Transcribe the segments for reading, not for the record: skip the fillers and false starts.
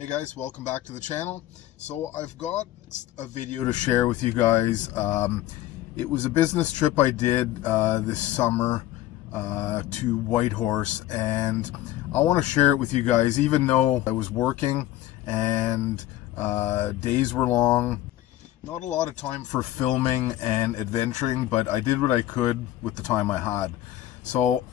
Hey guys, welcome back to the channel. So I've got a video to share with you guys. It was a business trip I did this summer to Whitehorse, and I want to share it with you guys even though I was working and days were long. Not a lot of time for filming and adventuring, but I did what I could with the time I had. So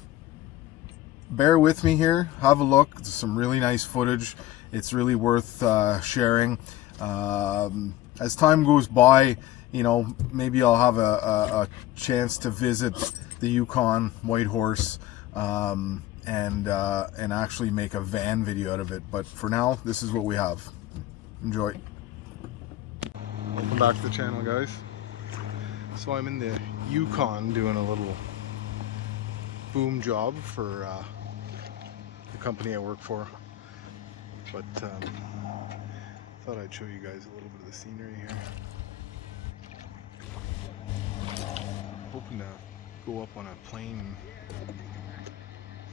bear with me here, have a look. There's some really nice footage. It's really worth sharing. As time goes by, you know, maybe I'll have a chance to visit the Yukon Whitehorse and actually make a van video out of it. But for now, this is what we have. Enjoy. Welcome back to the channel, guys. So I'm in the Yukon doing a little boom job for the company I work for. But thought I'd show you guys a little bit of the scenery here. Hoping to go up on a plane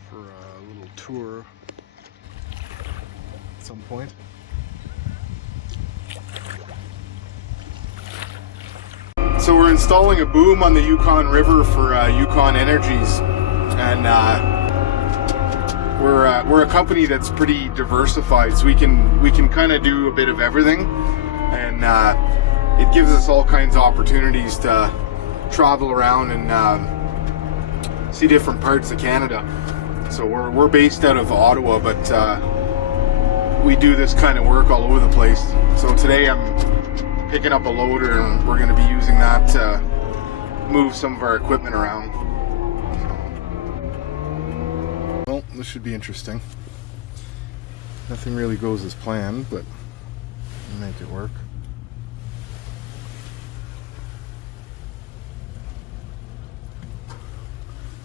for a little tour at some point. So we're installing a boom on the Yukon River for Yukon Energies, and we're a company that's pretty diversified, so we can kind of do a bit of everything, and it gives us all kinds of opportunities to travel around and see different parts of Canada. So we're based out of Ottawa, but we do this kind of work all over the place. So today I'm picking up a loader, and we're going to be using that to move some of our equipment around. Well, this should be interesting. Nothing really goes as planned, but we'll make it work.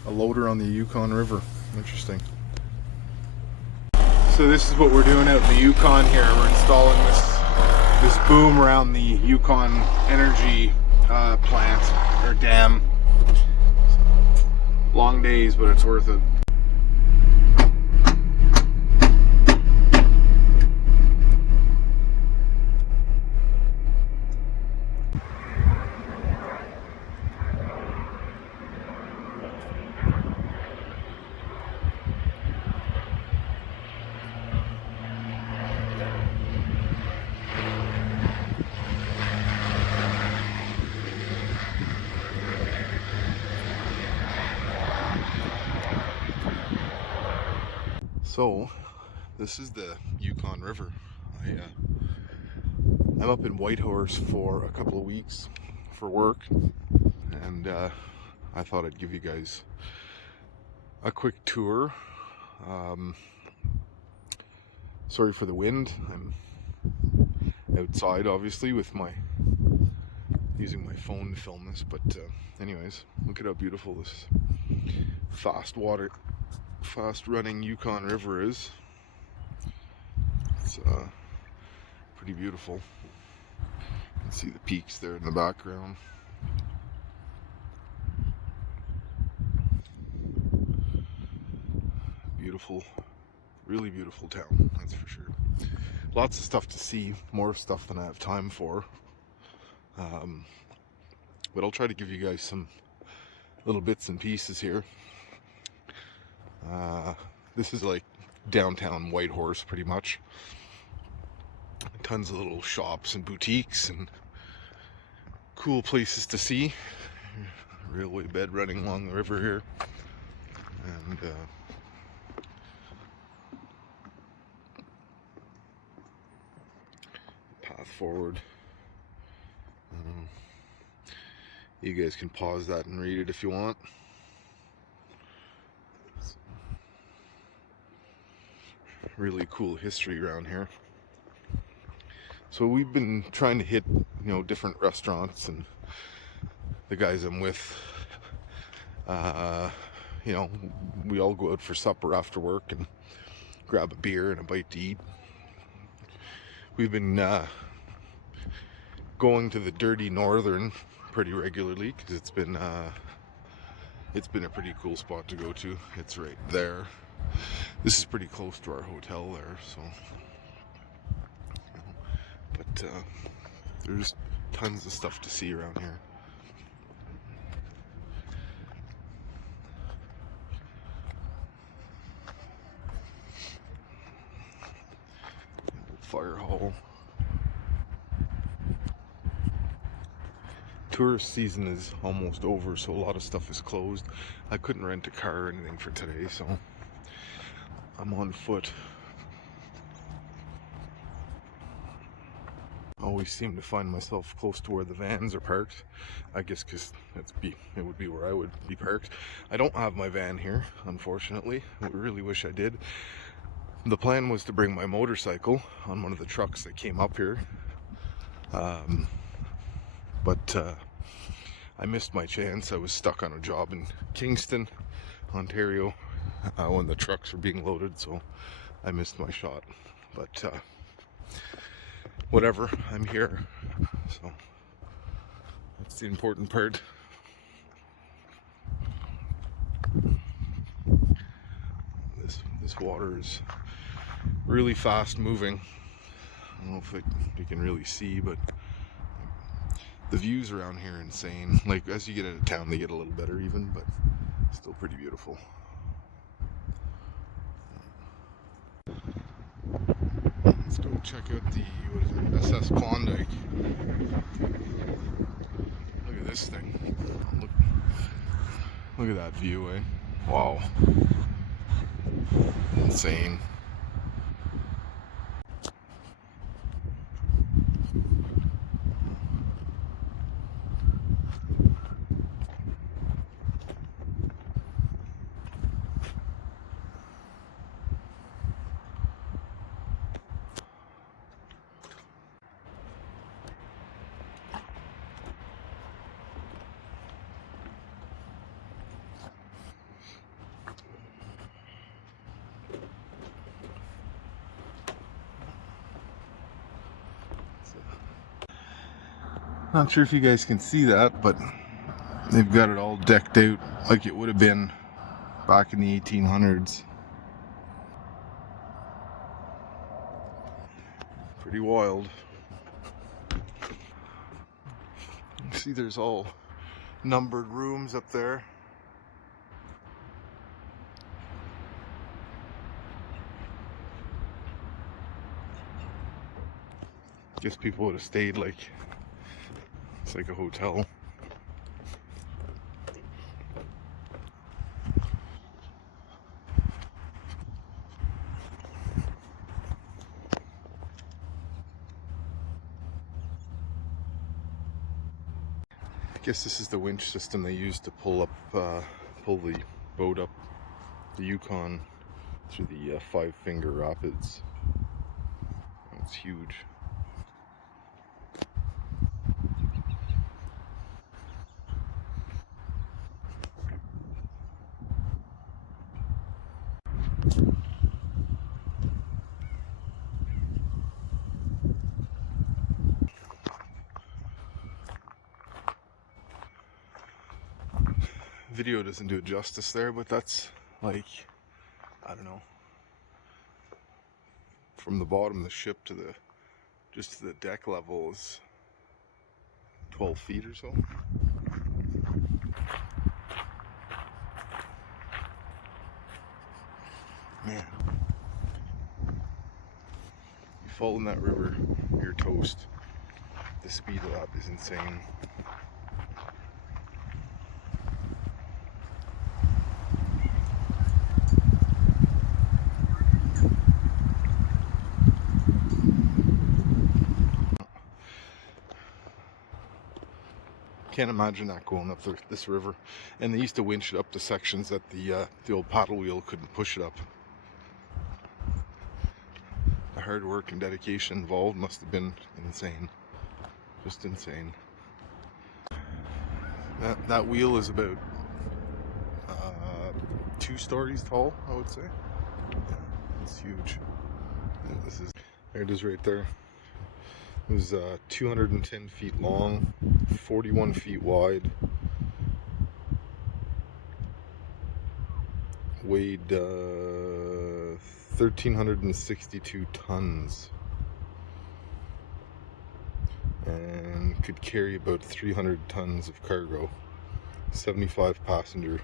A loader on the Yukon River. Interesting. So this is what we're doing out in the Yukon here. We're installing this boom around the Yukon Energy plant, or dam. Long days, but it's worth it. So, this is the Yukon River. I'm up in Whitehorse for a couple of weeks for work, and I thought I'd give you guys a quick tour. Sorry for the wind. I'm outside, obviously, with using my phone to film this, but anyways, look at how beautiful this fast running Yukon River is. It's pretty beautiful. You can see the peaks there in the background. Beautiful, really beautiful town, that's for sure. Lots of stuff to see, more stuff than I have time for. But I'll try to give you guys some little bits and pieces here. This is like downtown Whitehorse, pretty much. Tons of little shops and boutiques and cool places to see. Railway bed running along the river here, and path forward. You guys can pause that and read it if you want. Really cool history around here. So we've been trying to hit, different restaurants, and the guys I'm with, we all go out for supper after work and grab a beer and a bite to eat. We've been going to the Dirty Northern pretty regularly because it's been a pretty cool spot to go to. It's right there. This is pretty close to our hotel there, so but there's tons of stuff to see around here. Fire hall. Tourist season is almost over, so a lot of stuff is closed. I couldn't rent a car or anything for today, so I'm on foot. I always seem to find myself close to where the vans are parked. I guess because it would be where I would be parked. I don't have my van here, unfortunately. I really wish I did. The plan was to bring my motorcycle on one of the trucks that came up here. But I missed my chance. I was stuck on a job in Kingston, Ontario, when the trucks were being loaded, so I missed my shot. But whatever, I'm here, so that's the important part. This water is really fast moving. I don't know if you can really see, but the views around here are insane. Like, as you get into town, they get a little better even, but still pretty beautiful. Let's go check out the, what is it, SS Klondike. Look at this thing. Look at that view, eh? Wow. Insane. Not sure if you guys can see that, but they've got it all decked out like it would have been back in the 1800s. Pretty wild. You see there's all numbered rooms up there. Guess people would have stayed like, it's like a hotel. I guess this is the winch system they use to pull the boat up the Yukon through the Five Finger Rapids. It's huge. Video doesn't do it justice there, but that's like, I don't know, from the bottom of the ship to just to the deck level is 12 feet or so. Man, you fall in that river, you're toast. The speed of that is insane. Can't imagine that going up this river. And they used to winch it up to sections that the old paddle wheel couldn't push it up. The hard work and dedication involved must have been insane. Just insane. That wheel is about 2 stories tall, I would say. Yeah, it's huge. There it is right there. It was 210 feet long, 41 feet wide, weighed 1,362 tons. and could carry about 300 tons of cargo, 75 passenger,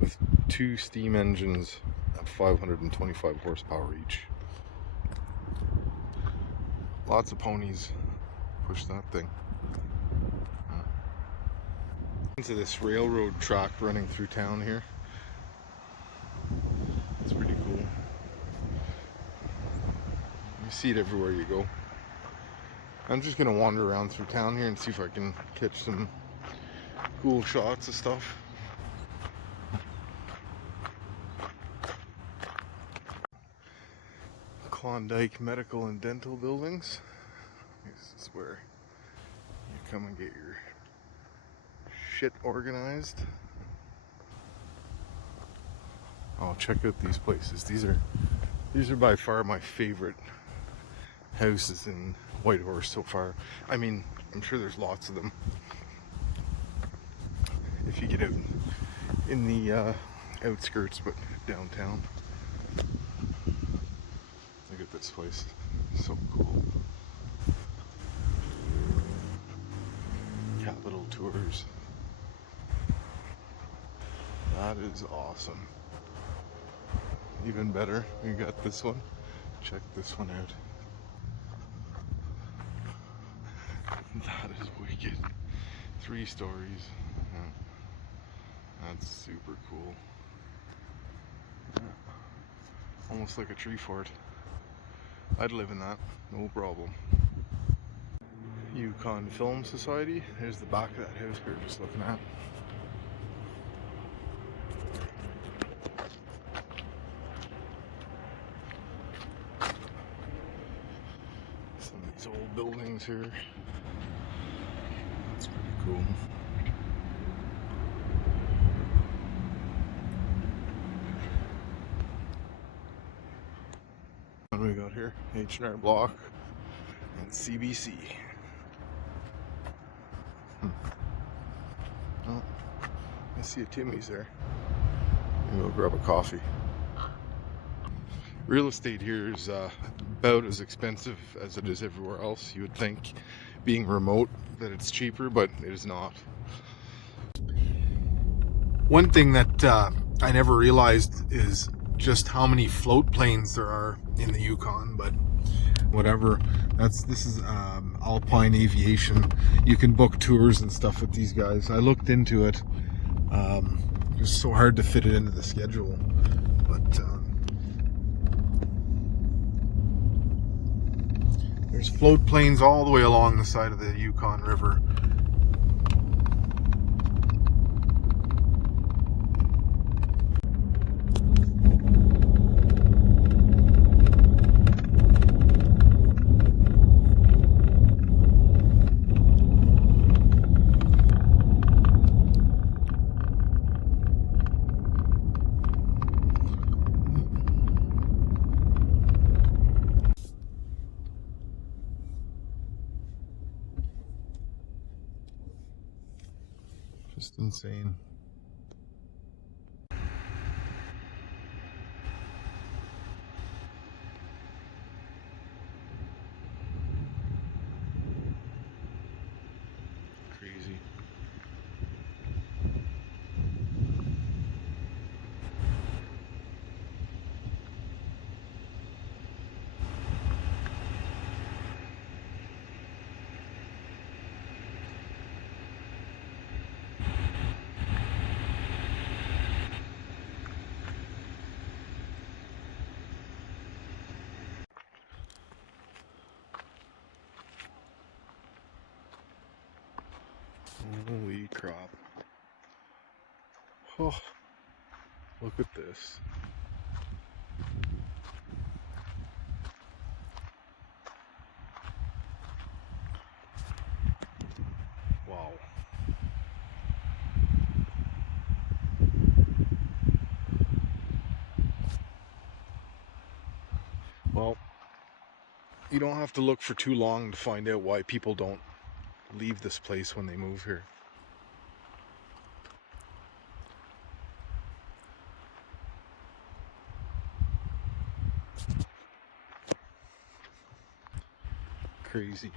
with 2 steam engines at 525 horsepower each. Lots of ponies push that thing. Into this railroad track running through town here. It's pretty cool. You see it everywhere you go. I'm just gonna wander around through town here and see if I can catch some cool shots of stuff. Klondike Medical and Dental Buildings. This is where you come and get your shit organized. Oh, check out these places. These are by far my favorite houses in Whitehorse so far. I mean, I'm sure there's lots of them. If you get out in the outskirts, but downtown. Look at this place. So cool. Capital Tours. That is awesome. Even better, we got this one. Check this one out. That is wicked. 3 stories. Yeah. That's super cool. Yeah. Almost like a tree fort. I'd live in that, no problem. Yukon Film Society. There's the back of that house we were just looking at. Some of these old buildings here. That's pretty cool. What do we got here? H&R Block and CBC. Oh, I see a Timmy's there. Maybe we'll grab a coffee. Real estate here is about as expensive as it is everywhere else. You would think, being remote, that it's cheaper, but it is not. One thing that I never realized is just how many float planes there are in the Yukon, but whatever. This is Alpine Aviation. You can book tours and stuff with these guys. I looked into it. It was so hard to fit it into the schedule, but there's float planes all the way along the side of the Yukon River. Just insane. Crazy. Holy crap. Oh, look at this. Wow. Well, you don't have to look for too long to find out why people don't leave this place when they move here. Crazy.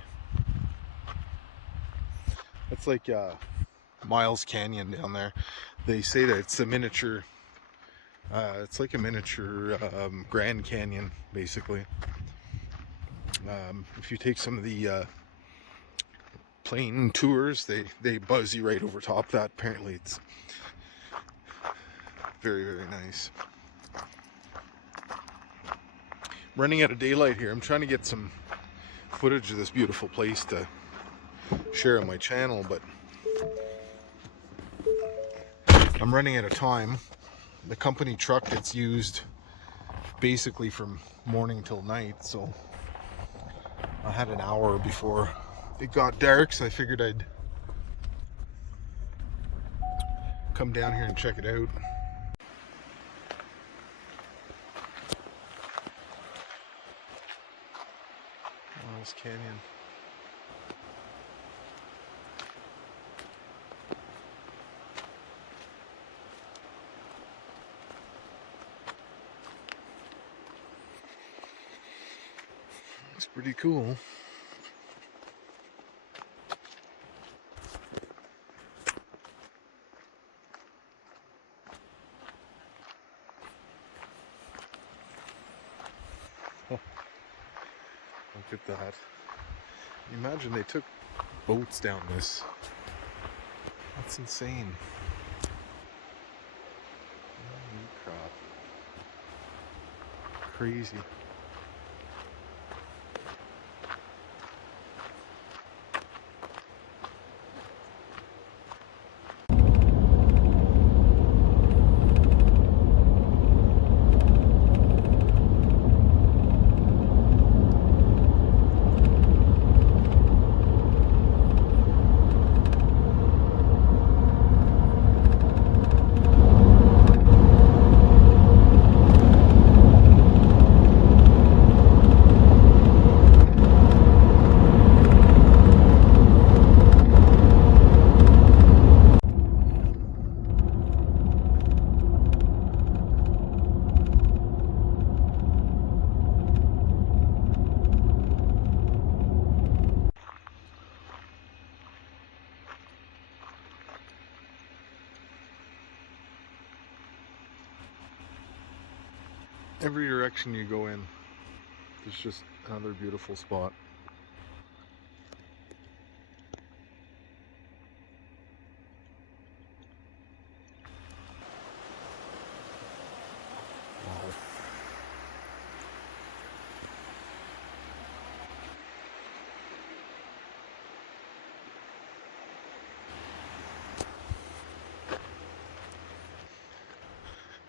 It's like Miles Canyon down there. They say that it's a miniature. It's like a miniature Grand Canyon, basically. If you take some of the plane tours, they buzz you right over top that. Apparently, it's very, very nice. I'm running out of daylight here. I'm trying to get some footage of this beautiful place to share on my channel, but I'm running out of time. The company truck gets used basically from morning till night, so I had an hour before it got dark, so I figured I'd come down here and check it out. Miles Canyon. It's pretty cool. Look at that. Imagine they took boats down this. That's insane. Holy crap. Crazy. Every direction you go in, there's just another beautiful spot. Wow.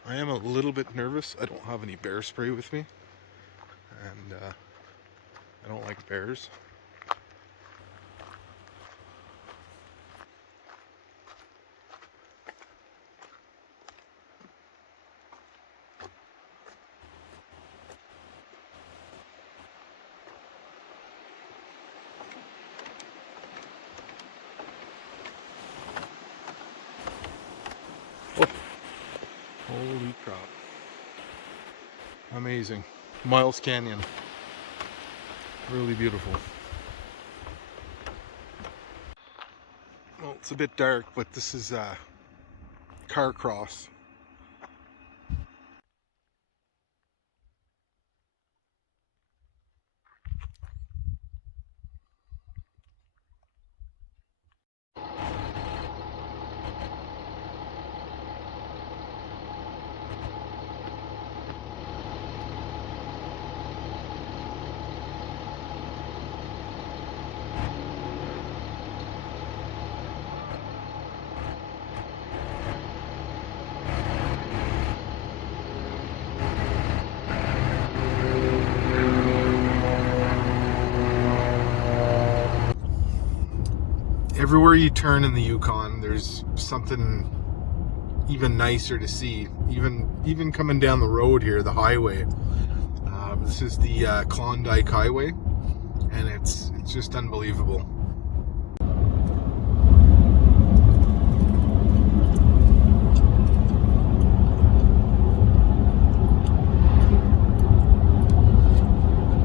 I am a little bit nervous. I don't have any bear spray with me, and I don't like bears. Oh. Holy crap. Amazing. Miles Canyon. Really beautiful. Well, it's a bit dark, but this is Carcross. Everywhere you turn in the Yukon, there's something even nicer to see. Even coming down the road here, the highway. This is the Klondike Highway, and it's just unbelievable.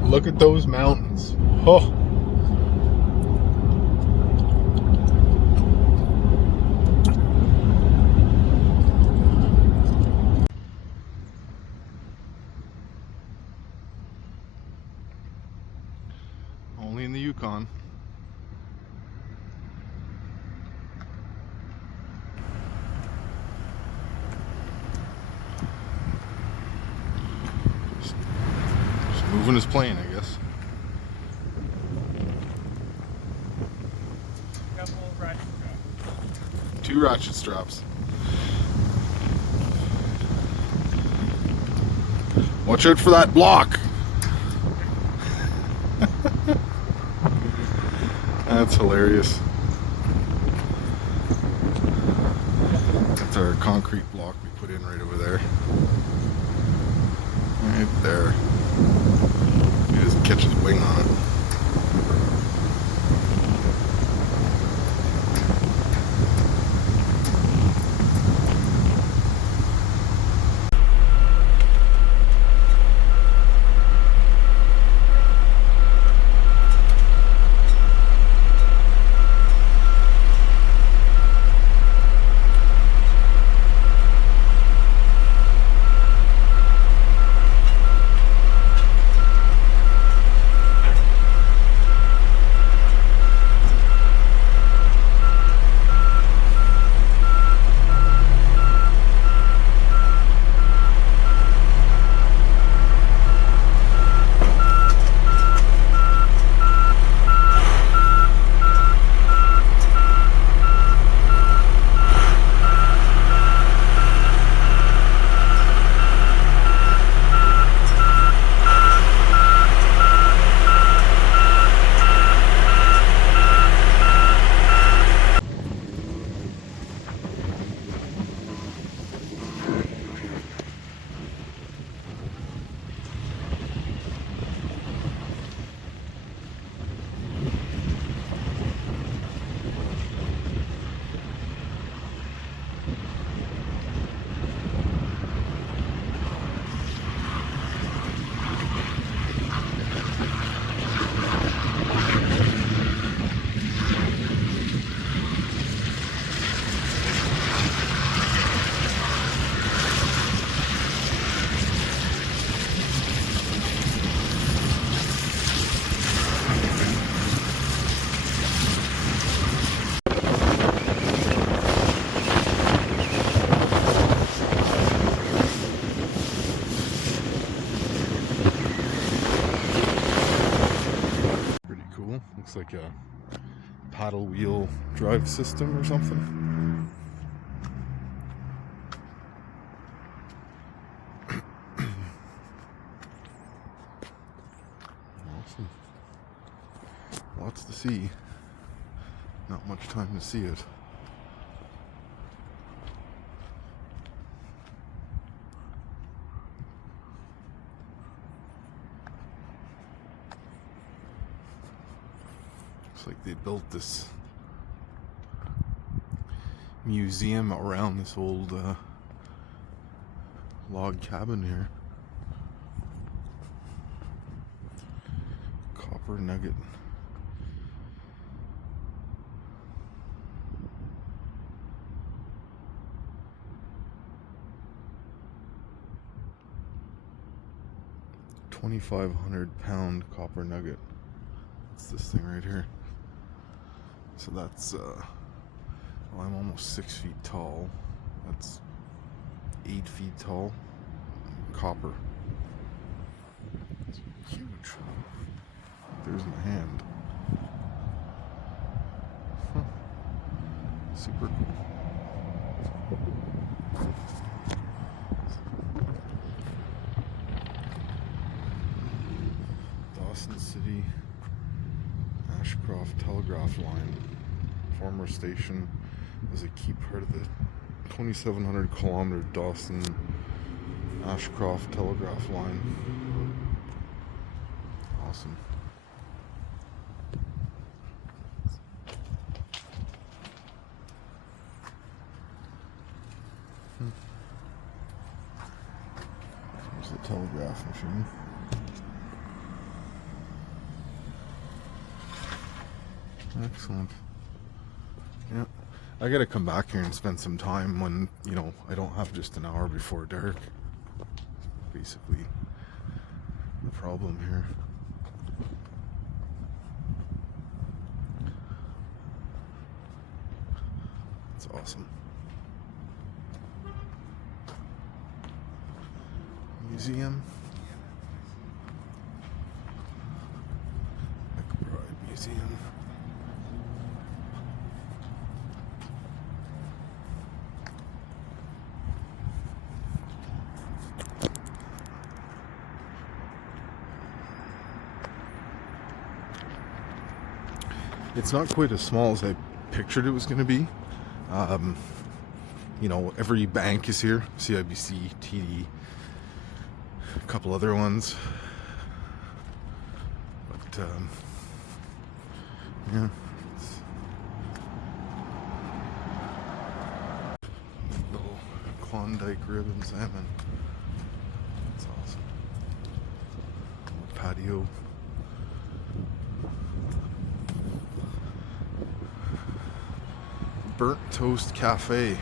Look at those mountains. Oh. Only in the Yukon. Just moving his plane, I guess. Two ratchet straps. Watch out for that block. That's hilarious. That's our concrete block we put in right over there. Right there. He doesn't catch his wing on it. Looks like a paddle wheel drive system or something. Awesome. Lots to see. Not much time to see it. Like they built this museum around this old log cabin here. Copper nugget. £2,500 copper nugget. It's this thing right here. So that's, well, I'm almost 6 feet tall. That's 8 feet tall. Copper. It's huge. There's my hand. Huh. Super cool. Dawson City Ashcroft Telegraph Line. Former station was a key part of the 2,700 kilometer Dawson Ashcroft Telegraph Line. Awesome. There's the telegraph machine. Excellent. Yeah, I gotta come back here and spend some time when, you know, I don't have just an hour before dark. Basically the problem here. It's awesome. Museum. McBride Museum. It's not quite as small as I pictured it was going to be. You know, every bank is here. CIBC, TD, a couple other ones. But, yeah. Little Klondike rib and salmon. That's awesome. Patio. Burnt Toast Cafe.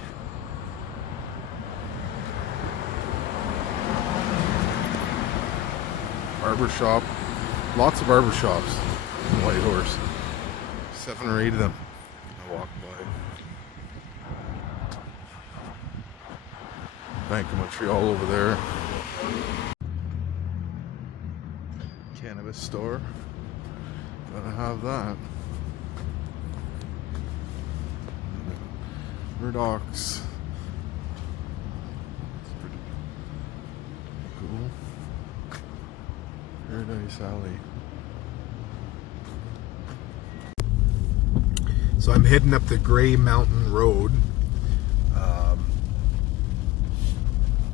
Barbershop. Lots of barbershops in Whitehorse. 7 or 8 of them. I walk by. Bank of Montreal over there. Cannabis store. Gotta have that. Murdoch's. Pretty cool. Paradise Alley. So I'm heading up the Grey Mountain Road,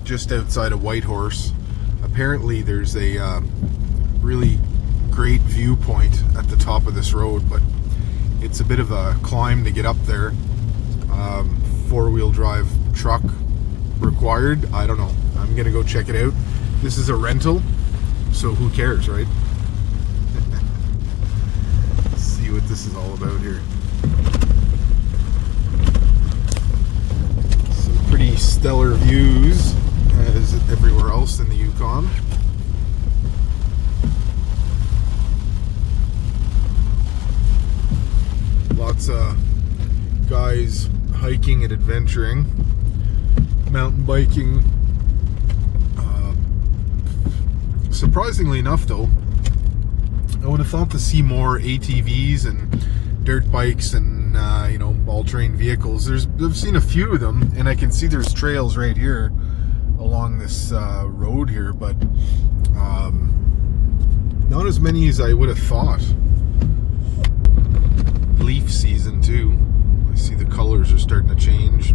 just outside of Whitehorse. Apparently there's a really great viewpoint at the top of this road, but it's a bit of a climb to get up there. 4-wheel drive truck required. I don't know. I'm gonna go check it out. This is a rental, so who cares, right? Let's see what this is all about here. Some pretty stellar views, as everywhere else in the Yukon. Lots of guys hiking and adventuring, mountain biking. Surprisingly enough though, I would have thought to see more ATVs and dirt bikes and you know, all-terrain vehicles. I've seen a few of them, and I can see there's trails right here along this road here, but not as many as I would have thought. Leaf season too. I see the colors are starting to change.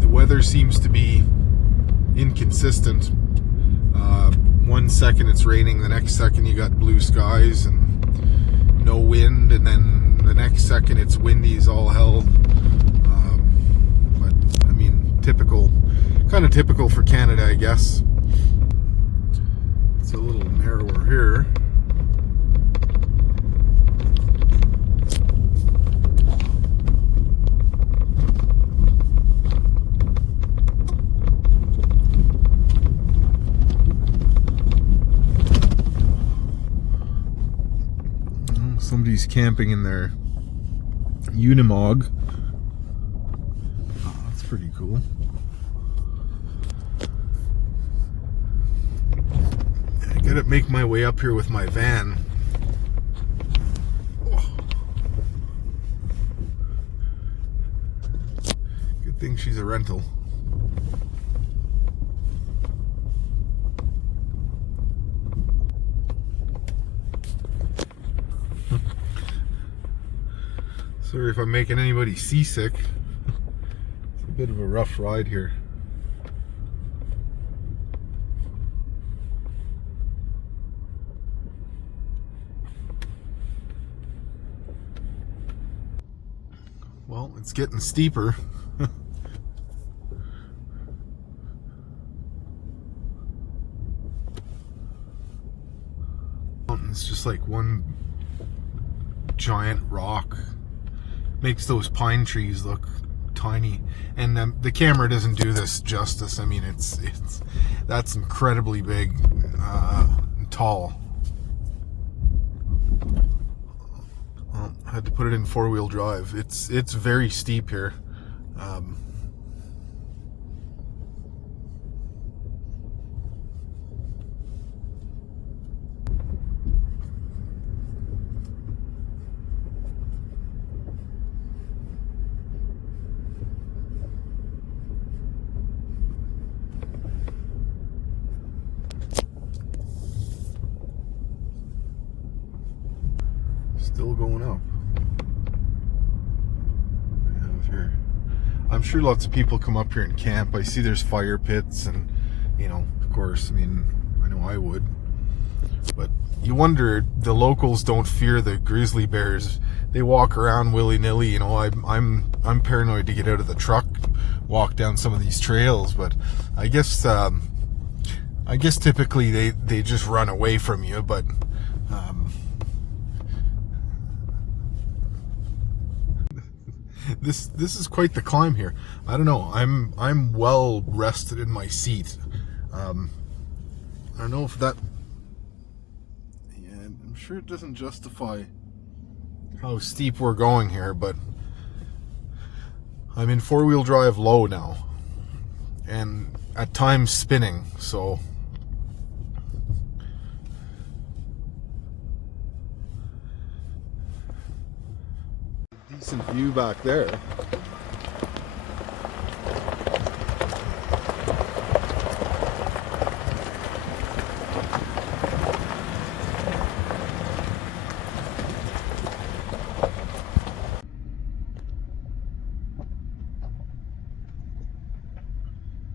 The weather seems to be inconsistent. 1 second it's raining, the next second you got blue skies and no wind, and then the next second it's windy as all hell. But I mean, kind of typical for Canada, I guess. It's a little narrower here. Somebody's camping in their Unimog. Oh, that's pretty cool. I gotta make my way up here with my van. Oh. Good thing she's a rental. Sorry if I'm making anybody seasick. It's a bit of a rough ride here. Well, it's getting steeper. It's just like one giant rock. Makes those pine trees look tiny, and the camera doesn't do this justice. I mean, that's incredibly big and tall. I had to put it in 4-wheel drive. It's very steep here. Still going up. Here. I'm sure lots of people come up here and camp. I see there's fire pits and, you know, of course, I mean, I know I would. But you wonder, the locals don't fear the grizzly bears. They walk around willy-nilly, you know. I'm paranoid to get out of the truck, walk down some of these trails, but I guess typically they just run away from you, but This is quite the climb here. I don't know. I'm well rested in my seat. I don't know if that. Yeah, I'm sure it doesn't justify how steep we're going here, but I'm in 4-wheel drive low now, and at times spinning. So. Decent view back there.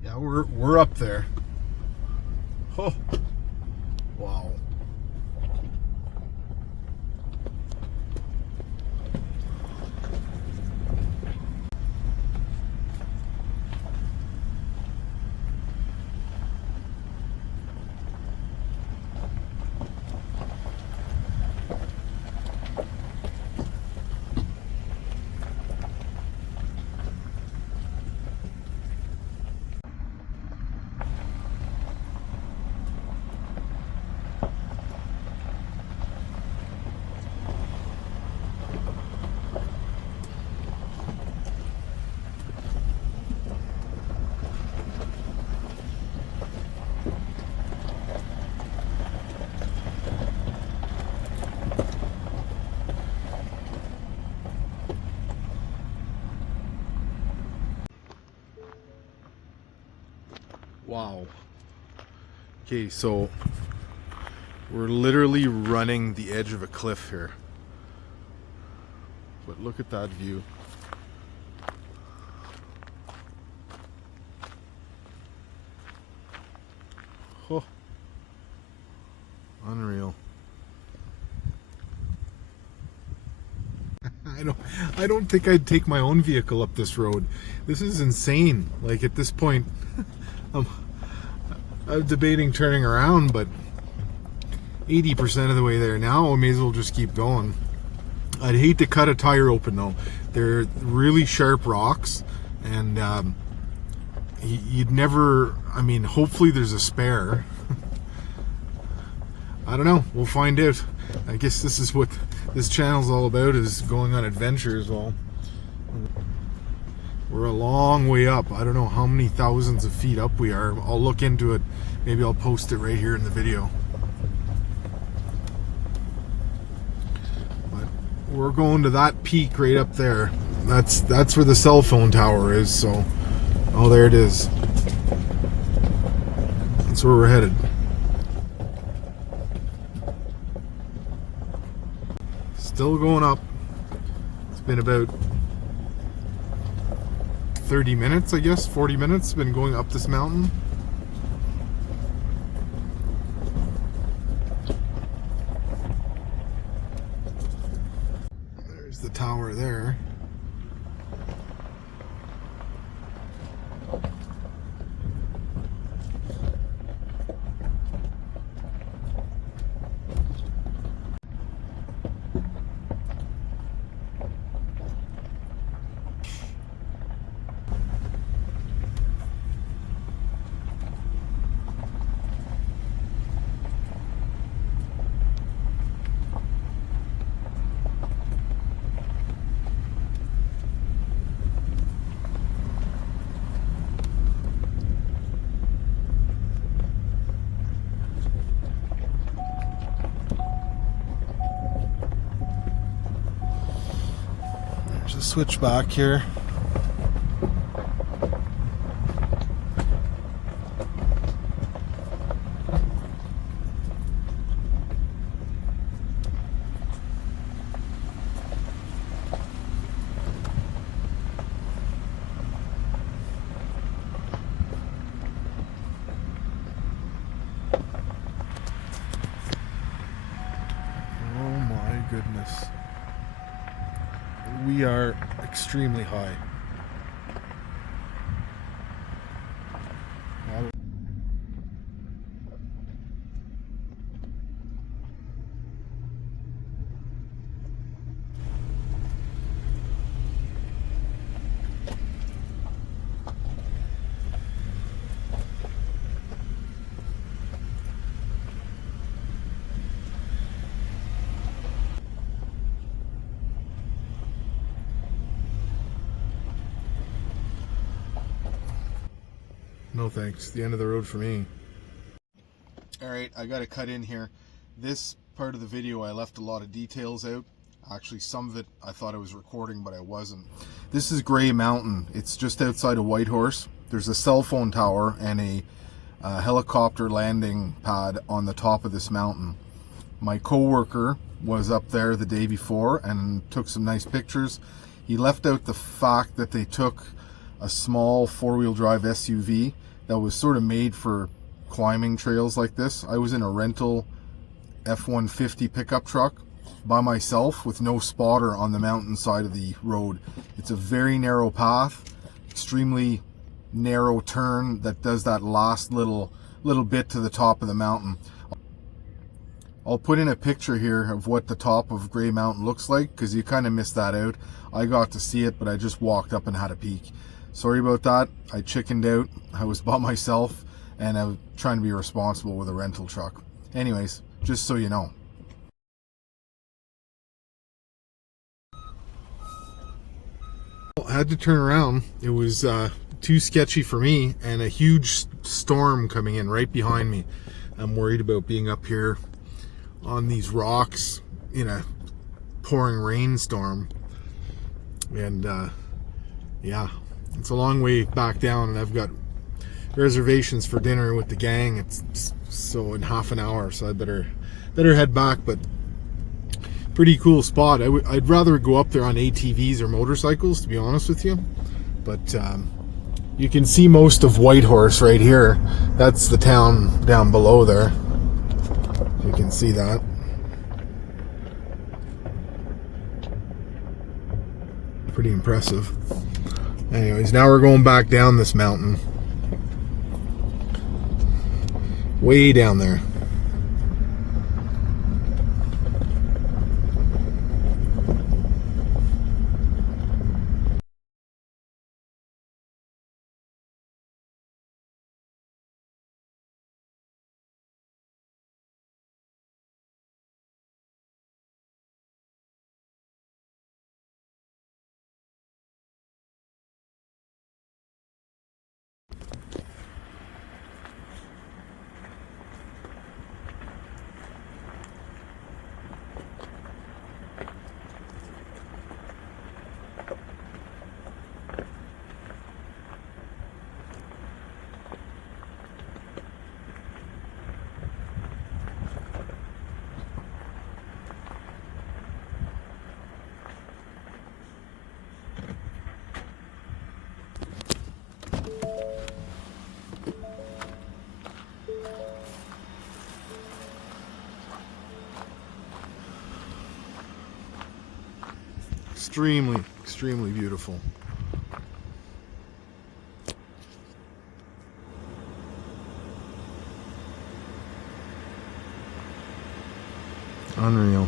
Yeah, we're up there. Oh, wow. Wow. Okay, so we're literally running the edge of a cliff here. But look at that view. Oh, unreal. I don't think I'd take my own vehicle up this road. This is insane. Like, at this point, I'm debating turning around, but 80% of the way there now, I may as well just keep going. I'd hate to cut a tire open though. They're really sharp rocks, and you'd never, I mean, hopefully there's a spare. I don't know, we'll find out. I guess this is what this channel's all about, is going on adventures. Well, we're a long way up. I don't know how many thousands of feet up we are. I'll look into it. Maybe I'll post it right here in the video. But we're going to that peak right up there. That's where the cell phone tower is. So, oh, there it is. That's where we're headed. Still going up. It's been about 30 minutes, I guess, 40 minutes been going up this mountain. There's the tower there. There's a switchback here. Oh my goodness. We are extremely high. No thanks. The end of the road for me. Alright, I gotta cut in here. This part of the video I left a lot of details out. Actually, some of it I thought I was recording, but I wasn't. This is Grey Mountain. It's just outside of Whitehorse. There's a cell phone tower and a helicopter landing pad on the top of this mountain. My co-worker was up there the day before and took some nice pictures. He left out the fact that they took a small four-wheel drive SUV that was sort of made for climbing trails like this. I was in a rental F-150 pickup truck by myself with no spotter on the mountain side of the road. It's a very narrow path, extremely narrow turn that does that last little bit to the top of the mountain. I'll put in a picture here of what the top of Grey Mountain looks like, because you kind of missed that out. I got to see it, but I just walked up and had a peek. Sorry about that. I chickened out. I was by myself and I was trying to be responsible with a rental truck. Anyways, just so you know. I had to turn around. It was too sketchy for me and a huge storm coming in right behind me. I'm worried about being up here on these rocks in a pouring rainstorm. And yeah, it's a long way back down and I've got reservations for dinner with the gang. It's so in half an hour, so I better head back. But pretty cool spot. I'd rather go up there on ATVs or motorcycles, to be honest with you. But you can see most of Whitehorse right here. That's the town down below there. You can see that. Pretty impressive. Anyways, now we're going back down this mountain. Way down there. Extremely beautiful. Unreal.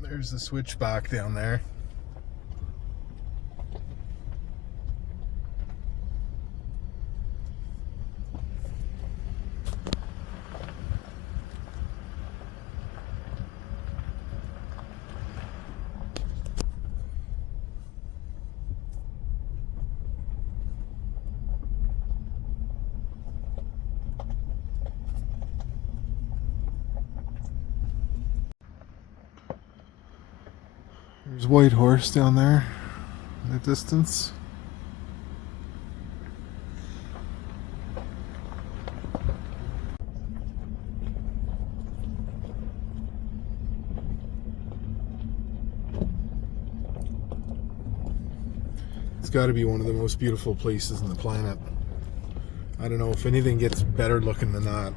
There's the switchback down there. There's Whitehorse down there in the distance. It's got to be one of the most beautiful places on the planet. I don't know if anything gets better looking than that.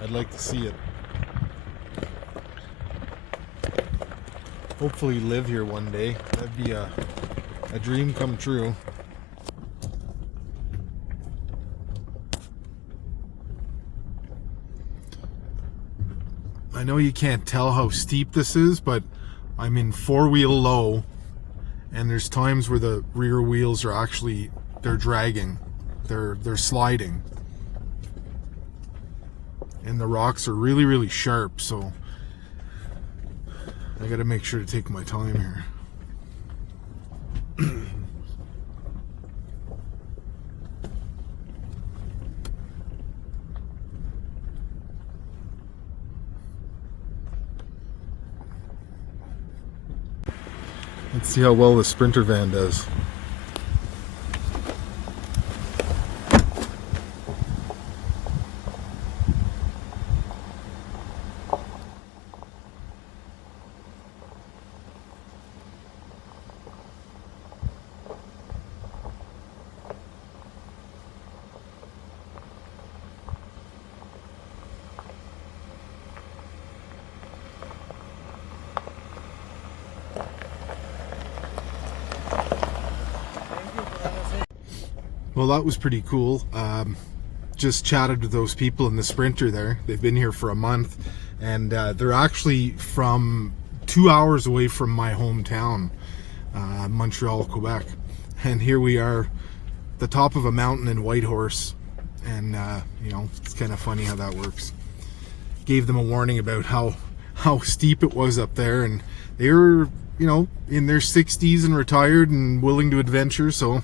I'd like to see it. Hopefully live here one day. That'd be a dream come true. I know you can't tell how steep this is, but I'm in four-wheel low, and there's times where the rear wheels are actually, they're dragging. They're sliding. And the rocks are really, really sharp, so I gotta make sure to take my time here. Let's see how well the Sprinter van does. Well, that was pretty cool. Just chatted with those people in the Sprinter there. They've been here for a month, and they're actually from 2 hours away from my hometown, Montreal, Quebec. And here we are, the top of a mountain in Whitehorse, and you know, it's kind of funny how that works. Gave them a warning about how steep it was up there, and they were, you know, in their 60s and retired and willing to adventure, so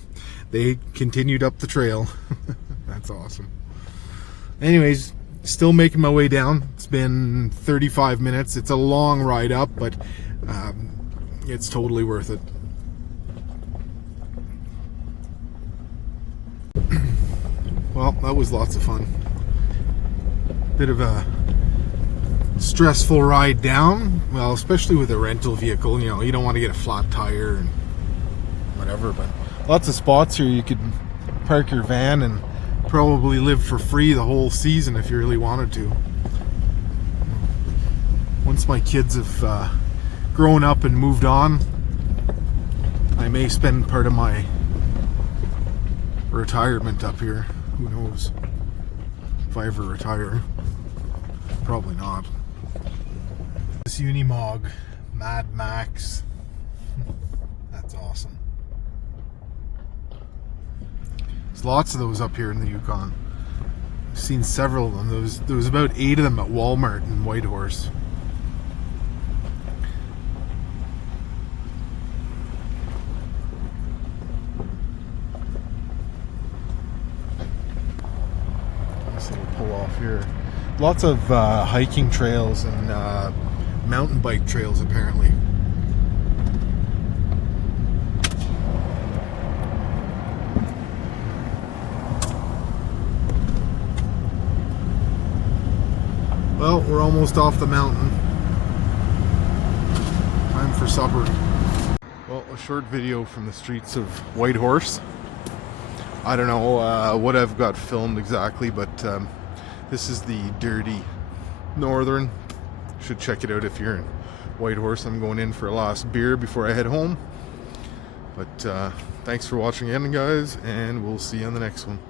they continued up the trail. That's awesome. Anyways, still making my way down. It's been 35 minutes. It's a long ride up, but it's totally worth it. Well, that was lots of fun. Bit of a stressful ride down. Well, especially with a rental vehicle, you know, you don't want to get a flat tire and whatever, but lots of spots here you could park your van and probably live for free the whole season if you really wanted to. Once my kids have grown up and moved on, I may spend part of my retirement up here. Who knows? If I ever retire. Probably not. This Unimog Mad Max. That's awesome. There's lots of those up here in the Yukon. I've seen several of them. There was about 8 of them at Walmart in Whitehorse. This little pull off here. Lots of hiking trails and mountain bike trails apparently. Well, we're almost off the mountain. Time for supper. Well, a short video from the streets of Whitehorse. I don't know what I've got filmed exactly, but this is the Dirty Northern. Should check it out if you're in Whitehorse. I'm going in for a last beer before I head home. But thanks for watching again, guys, and we'll see you on the next one.